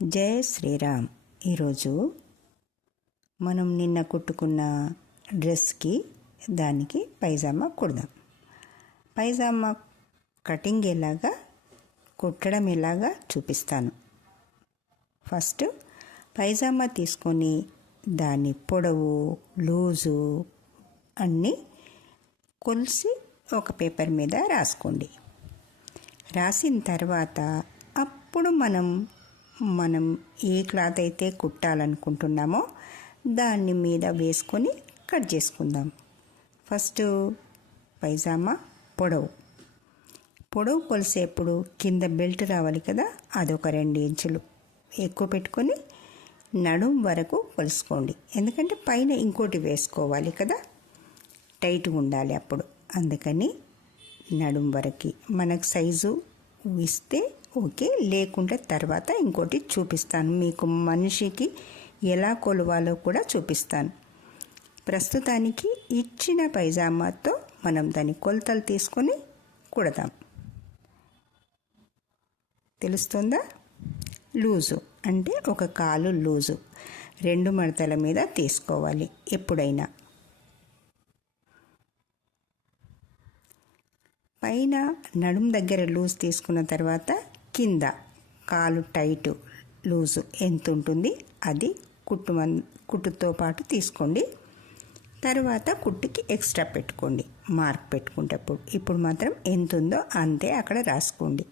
జై శ్రీరామ్. ఈరోజు మనం నిన్న కుట్టుకున్న డ్రెస్కి దానికి పైజామా కుడదాం. పైజామా కటింగ్ ఎలాగా కుట్టడం ఎలాగా చూపిస్తాను. ఫస్ట్ పైజామా తీసుకొని దాని పొడవు లూజు అన్నీ కొలిసి ఒక పేపర్ మీద రాసుకోండి. రాసిన తర్వాత అప్పుడు మనం ఏ క్లాత్ అయితే కుట్టాలనుకుంటున్నామో దాన్ని మీద వేసుకొని కట్ చేసుకుందాం. ఫస్ట్ పైజామా పొడవు కొలిసేప్పుడు కింద బెల్ట్ రావాలి కదా, అదొక 2 ఇంచులు ఎక్కువ పెట్టుకొని నడుం వరకు కొలుసుకోండి. ఎందుకంటే పైన ఇంకోటి వేసుకోవాలి కదా, టైట్గా ఉండాలి అప్పుడు. అందుకని నడుం వరకు మనకు సైజు ఇస్తే ఓకే, లేకుంటే తర్వాత ఇంకోటి చూపిస్తాను. మీకు మనిషికి ఎలా కొలవాలో కూడా చూపిస్తాను. ప్రస్తుతానికి ఇచ్చిన పైజామాతో మనం దాని కొలతలు తీసుకొని కుడదాం. తెలుస్తుందా? లూజు అంటే ఒక కాలు లూజు 2 మడతల మీద తీసుకోవాలి. ఎప్పుడైనా పైన నడుం దగ్గర లూజ్ తీసుకున్న తర్వాత కింద కాలు టైటు లూజు ఎంత ఉంటుంది అది కుట్టుతో పాటు తీసుకోండి. తర్వాత కుట్టుకి ఎక్స్ట్రా పెట్టుకోండి, మార్క్ పెట్టుకుంటప్పుడు. ఇప్పుడు మాత్రం ఎంత ఉందో అంతే అక్కడ రాసుకోండి.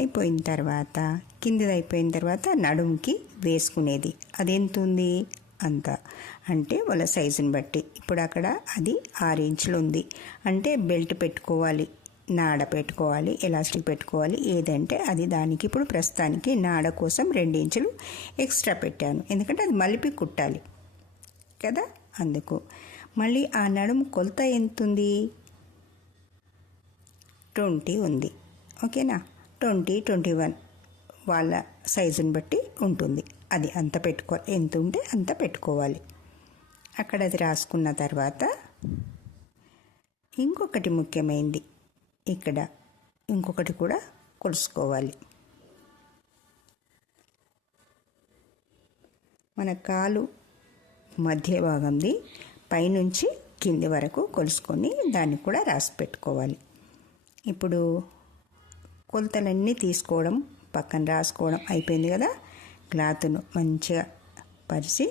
అయిపోయిన తర్వాత కిందిది అయిపోయిన తర్వాత నడుంకి వేసుకునేది అది ఎంత ఉంది అంత, అంటే వాళ్ళ సైజుని బట్టి. ఇప్పుడు అక్కడ అది 6 ఇంచులు ఉంది అంటే బెల్ట్ పెట్టుకోవాలి, నాడ పెట్టుకోవాలి, ఎలాస్టిక్ పెట్టుకోవాలి, ఏదంటే అది. దానికి ఇప్పుడు ప్రస్తుతానికి నాడ కోసం 2 ఇంచులు ఎక్స్ట్రా పెట్టాను, ఎందుకంటే అది మలిపి కుట్టాలి కదా, అందుకు. మళ్ళీ ఆ నడుము కొలత ఎంత ఉంది? 20 ఉంది. ఓకేనా? 20, 21 వాళ్ళ సైజుని బట్టి ఉంటుంది. అది అంత పెట్టుకోవాలి, ఎంత ఉంటే అంత పెట్టుకోవాలి. అక్కడ అది రాసుకున్న తర్వాత ఇంకొకటి ముఖ్యమైనది, ఇక్కడ ఇంకొకటి కూడా కొలుసుకోవాలి. మన కాలు మధ్య భాగంది పైనుంచి కింది వరకు కొలుసుకొని దాన్ని కూడా రాసి పెట్టుకోవాలి. ఇప్పుడు కొలతలన్నీ తీసుకోవడం, పక్కన రాసుకోవడం అయిపోయింది కదా. క్లాత్ను మంచిగా పరిచి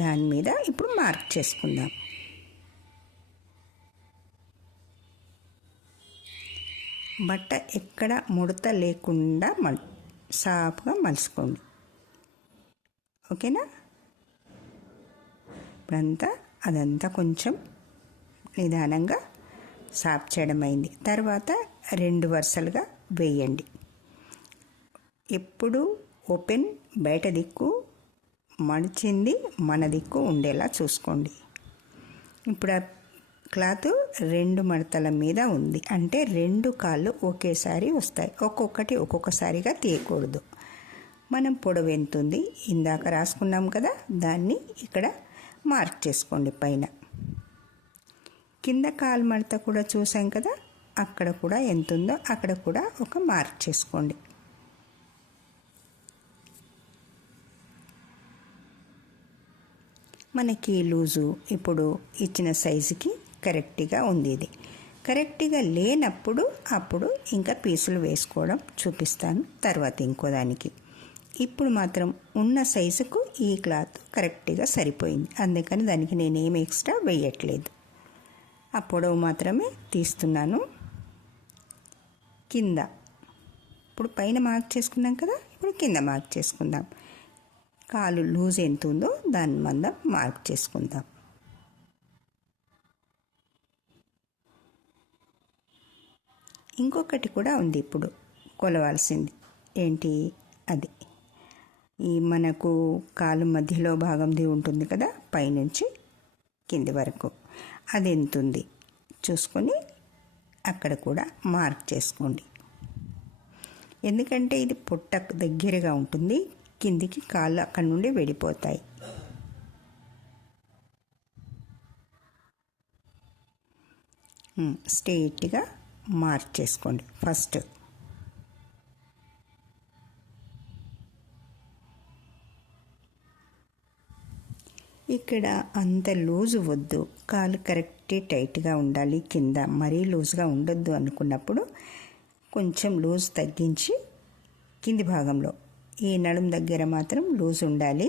దాని మీద ఇప్పుడు మార్క్ చేసుకుందాం. బట్ట ఎక్కడ ముడత లేకుండా సాఫ్గా మలుచుకోండి. ఓకేనా? ఇప్పుడంతా అదంతా కొంచెం నిదానంగా సాఫ్ చేయడం అయింది. తర్వాత 2 వరుసలుగా వేయండి. ఎప్పుడు ఓపెన్ బయట దిక్కు, మడిచింది మన దిక్కు ఉండేలా చూసుకోండి. ఇప్పుడు ఆ క్లాత్ 2 మడతల మీద ఉంది అంటే 2 కాళ్ళు ఒకేసారి వస్తాయి. ఒక్కొక్కసారిగా తీయకూడదు. మనం పొడవు ఎంత ఉంది ఇందాక రాసుకున్నాం కదా, దాన్ని ఇక్కడ మార్క్ చేసుకోండి. పైన కింద కాలు మడత కూడా చూసాం కదా, అక్కడ కూడా ఎంత ఉందో అక్కడ కూడా ఒక మార్క్ చేసుకోండి. మనకి లూజు ఇప్పుడు ఇచ్చిన సైజుకి కరెక్ట్గా ఉంది. ఇది కరెక్ట్గా లేనప్పుడు అప్పుడు ఇంకా పీసులు వేసుకోవడం చూపిస్తాను తర్వాత ఇంకో దానికి. ఇప్పుడు మాత్రం ఉన్న సైజుకు ఈ క్లాత్ కరెక్ట్గా సరిపోయింది, అందుకని దానికి నేనేమి ఎక్స్ట్రా వేయట్లేదు. ఆ పొడవు మాత్రమే తీస్తున్నాను. కింద ఇప్పుడు పైన మార్క్ చేసుకున్నాం కదా, ఇప్పుడు కింద మార్క్ చేసుకుందాం. కాలు లూజ్ ఎంత ఉందో దాని మందం మార్క్ చేసుకుందాం. ఇంకొకటి కూడా ఉంది ఇప్పుడు కొలవాల్సింది. ఏంటి అది? ఈ మనకు కాలు మధ్యలో భాగంది ఉంటుంది కదా, పైనుంచి కింది వరకు, అది ఎంత ఉంది చూసుకొని అక్కడ కూడా మార్క్ చేసుకోండి. ఎందుకంటే ఇది పొట్ట దగ్గరగా ఉంటుంది, కిందికి కాళ్ళు అక్కడి నుండి వెళ్ళిపోతాయి. స్ట్రెయిట్గా మార్క్ చేసుకోండి ఫస్ట్. ఇక్కడ అంత లూజు వద్దు, కాలు కరెక్ట్ టైట్గా ఉండాలి, కింద మరీ లూజ్గా ఉండొద్దు అనుకున్నప్పుడు కొంచెం లూజ్ తగ్గించి కింది భాగంలో ఈ నడుం దగ్గర మాత్రం లూజ్ ఉండాలి,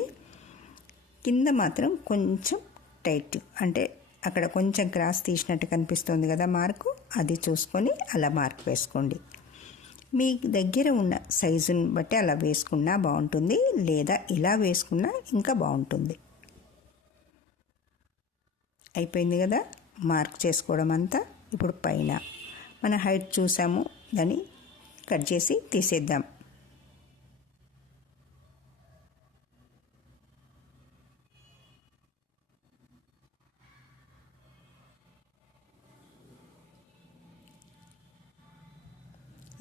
కింద మాత్రం కొంచెం టైట్, అంటే అక్కడ కొంచెం క్రాస్ తీసినట్టు కనిపిస్తుంది కదా మార్కు, అది చూసుకొని అలా మార్క్ వేసుకోండి. మీ దగ్గర ఉన్న సైజుని బట్టి అలా వేసుకున్నా బాగుంటుంది, లేదా ఇలా వేసుకున్నా ఇంకా బాగుంటుంది. అయిపోయింది కదా మార్క్ చేసుకోవడం అంతా. ఇప్పుడు పైన మన హైట్ చూసాము, దాన్ని కట్ చేసి తీసేద్దాం.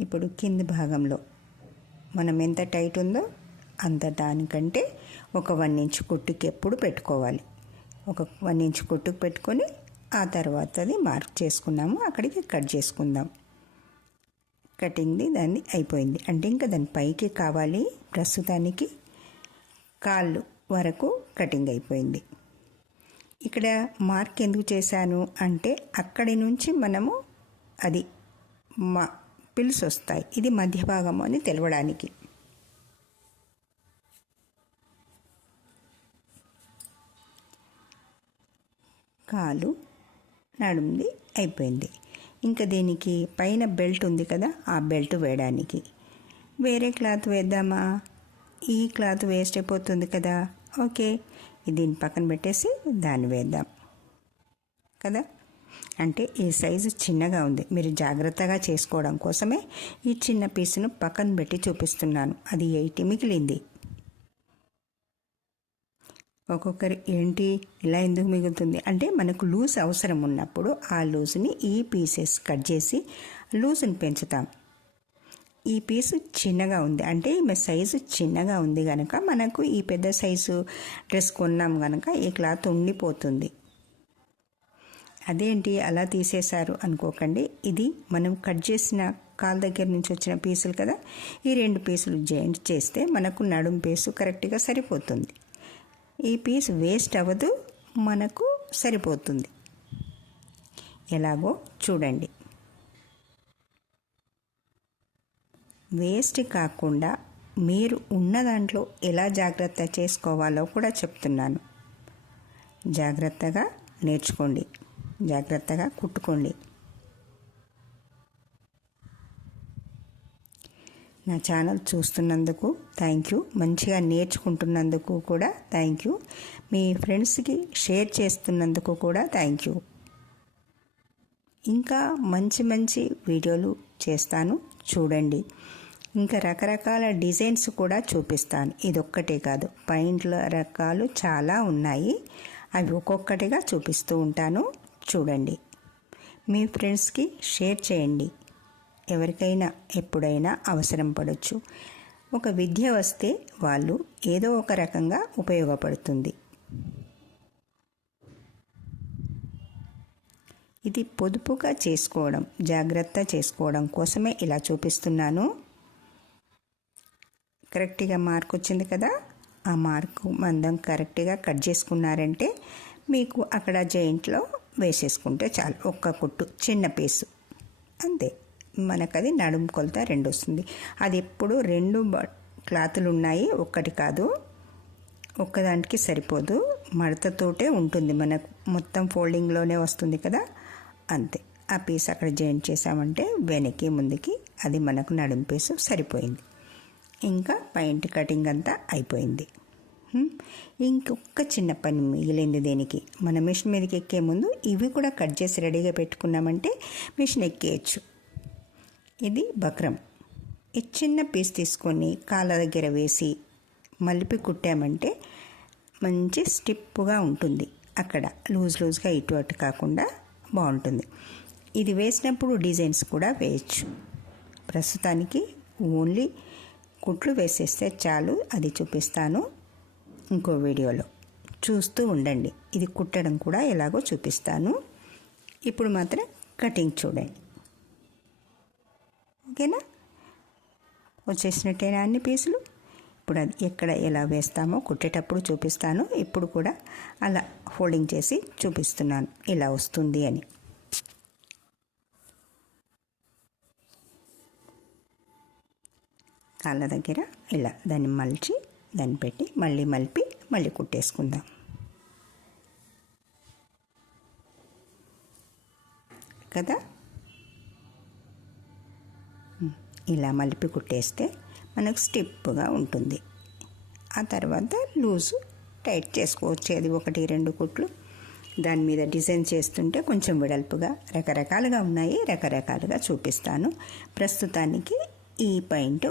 ఇప్పుడు కింది భాగంలో మనం ఎంత టైట్ ఉందో అంత, దానికంటే ఒక 1 ఇంచ్ కుట్టుకి ఎప్పుడు పెట్టుకోవాలి. ఒక 1 ఇంచ్ కుట్టుకు పెట్టుకొని ఆ తర్వాత అది మార్క్ చేసుకున్నాము, అక్కడికి కట్ చేసుకుందాం. కటింగ్ది దాన్ని అయిపోయింది. అంటే ఇంకా దాని పైకి కావాలి. ప్రస్తుతానికి కాళ్ళు వరకు కటింగ్ అయిపోయింది. ఇక్కడ మార్క్ ఎందుకు చేశాను అంటే అక్కడి నుంచి మనము అది పిల్స్ వస్తాయి, ఇది మధ్య భాగము అని తెలవడానికి. కాలు నడుంది అయిపోయింది. ఇంకా దీనికి పైన బెల్ట్ ఉంది కదా, ఆ బెల్ట్ వేయడానికి వేరే క్లాత్ వేద్దామా? ఈ క్లాత్ వేస్ట్ అయిపోతుంది కదా. ఓకే, దీన్ని పక్కన పెట్టేసి దాన్ని వేద్దాం కదా. అంటే ఈ సైజు చిన్నగా ఉంది, మీరు జాగ్రత్తగా చేసుకోవడం కోసమే ఈ చిన్న పీసును పక్కన పెట్టి చూపిస్తున్నాను. అది 80 మిగిలింది. ఒక్కొక్కరి ఏంటి ఇలా ఎందుకు మిగులుతుంది అంటే మనకు లూజ్ అవసరం ఉన్నప్పుడు ఆ లూజ్ని ఈ పీసెస్ కట్ చేసి లూజ్ని పెంచుతాం. ఈ పీసు చిన్నగా ఉంది అంటే ఈమె సైజు చిన్నగా ఉంది కనుక మనకు ఈ పెద్ద సైజు డ్రెస్ కొన్నాం కనుక ఈ క్లాత్ ఉండిపోతుంది. అదేంటి అలా తీసేశారు అనుకోకండి, ఇది మనం కట్ చేసిన కాలు దగ్గర నుంచి వచ్చిన పీసులు కదా, ఈ 2 పీసులు జాయింట్ చేస్తే మనకు నడుం పీసు కరెక్ట్గా సరిపోతుంది. ఈ పీస్ వేస్ట్ అవ్వదు, మనకు సరిపోతుంది. ఎలాగో చూడండి. వేస్ట్ కాకుండా మీరు ఉన్న దాంట్లో ఎలా జాగ్రత్త చేసుకోవాలో కూడా చెప్తున్నాను. జాగ్రత్తగా నేర్చుకోండి, జాగ్రత్తగా కుట్టుకోండి. నా ఛానల్ చూస్తున్నందుకు థ్యాంక్ యూ, మంచిగా నేర్చుకుంటున్నందుకు కూడా థ్యాంక్ యూ, మీ ఫ్రెండ్స్కి షేర్ చేస్తున్నందుకు కూడా థ్యాంక్ యూ. ఇంకా మంచి మంచి వీడియోలు చేస్తాను, చూడండి. ఇంకా రకరకాల డిజైన్స్ కూడా చూపిస్తాను, ఇదొక్కటే కాదు, పెయింట్ల రకాలు చాలా ఉన్నాయి, అవి ఒక్కొక్కటిగా చూపిస్తూ ఉంటాను, చూడండి. మీ ఫ్రెండ్స్కి షేర్ చేయండి, ఎవరికైనా ఎప్పుడైనా అవసరం పడవచ్చు. ఒక విద్య వస్తే వాళ్ళు ఏదో ఒక రకంగా ఉపయోగపడుతుంది. ఇది పొదుపుగా చేసుకోవడం, జాగ్రత్త చేసుకోవడం కోసమే ఇలా చూపిస్తున్నాను. కరెక్ట్గా మార్క్ వచ్చింది కదా, ఆ మార్కు మందం కరెక్ట్గా కట్ చేసుకున్నారంటే మీకు అక్కడ జాయింట్లో వేసేసుకుంటే చాలు. ఒక్క కుట్టు చిన్న పీసు అంతే, మనకు అది నడుము కొలత 2 వస్తుంది. అది ఎప్పుడు 2 క్లాతులు ఉన్నాయి, ఒక్కటి కాదు, ఒక్కదానికి సరిపోదు, మడతతోటే ఉంటుంది, మనకు మొత్తం ఫోల్డింగ్లోనే వస్తుంది కదా, అంతే. ఆ పీస్ అక్కడ జాయింట్ చేసామంటే వెనక్కి ముందుకి అది మనకు నడుము పీసు సరిపోయింది. ఇంకా పాయింట్ కటింగ్ అంతా అయిపోయింది. ఇంకొక చిన్న పని మిగిలింది దీనికి. మన మిషన్ మీదకి ఎక్కే ముందు ఇవి కూడా కట్ చేసి రెడీగా పెట్టుకున్నామంటే మిషన్ ఎక్కేయచ్చు. ఇది బక్రం. ఈ చిన్న పీస్ తీసుకొని కాళ్ళ దగ్గర వేసి మలిపి కుట్టామంటే మంచి స్టిప్గా ఉంటుంది, అక్కడ లూజ్గా ఇటు అటు కాకుండా బాగుంటుంది. ఇది వేసినప్పుడు డిజైన్స్ కూడా వేయచ్చు. ప్రస్తుతానికి ఓన్లీ కుట్లు వేసేస్తే చాలు, అది చూపిస్తాను ఇంకో వీడియోలో, చూస్తూ ఉండండి. ఇది కుట్టడం కూడా ఎలాగో చూపిస్తాను. ఇప్పుడు మాత్రం కటింగ్ చూడండి. ఓకేనా, వచ్చేసినట్టేనా అన్ని పీసులు. ఇప్పుడు అది ఎక్కడ ఎలా వేస్తామో కుట్టేటప్పుడు చూపిస్తాను. ఇప్పుడు కూడా అలా ఫోల్డింగ్ చేసి చూపిస్తున్నాను ఇలా వస్తుంది అని. కాళ్ళ దగ్గర ఇలా దాన్ని మలిచి దాన్ని పెట్టి మళ్ళీ మలిపి మళ్ళీ కుట్టేసుకుందాం కదా. ఇలా మలిపి కుట్టేస్తే మనకు స్టిప్గా ఉంటుంది. ఆ తర్వాత లూజు టైట్ చేసుకోవచ్చు. అది 1-2 కుట్లు దాని మీద డిజైన్ చేస్తుంటే కొంచెం వెడల్పుగా రకరకాలుగా ఉన్నాయి, రకరకాలుగా చూపిస్తాను. ప్రస్తుతానికి ఈ పాయింట్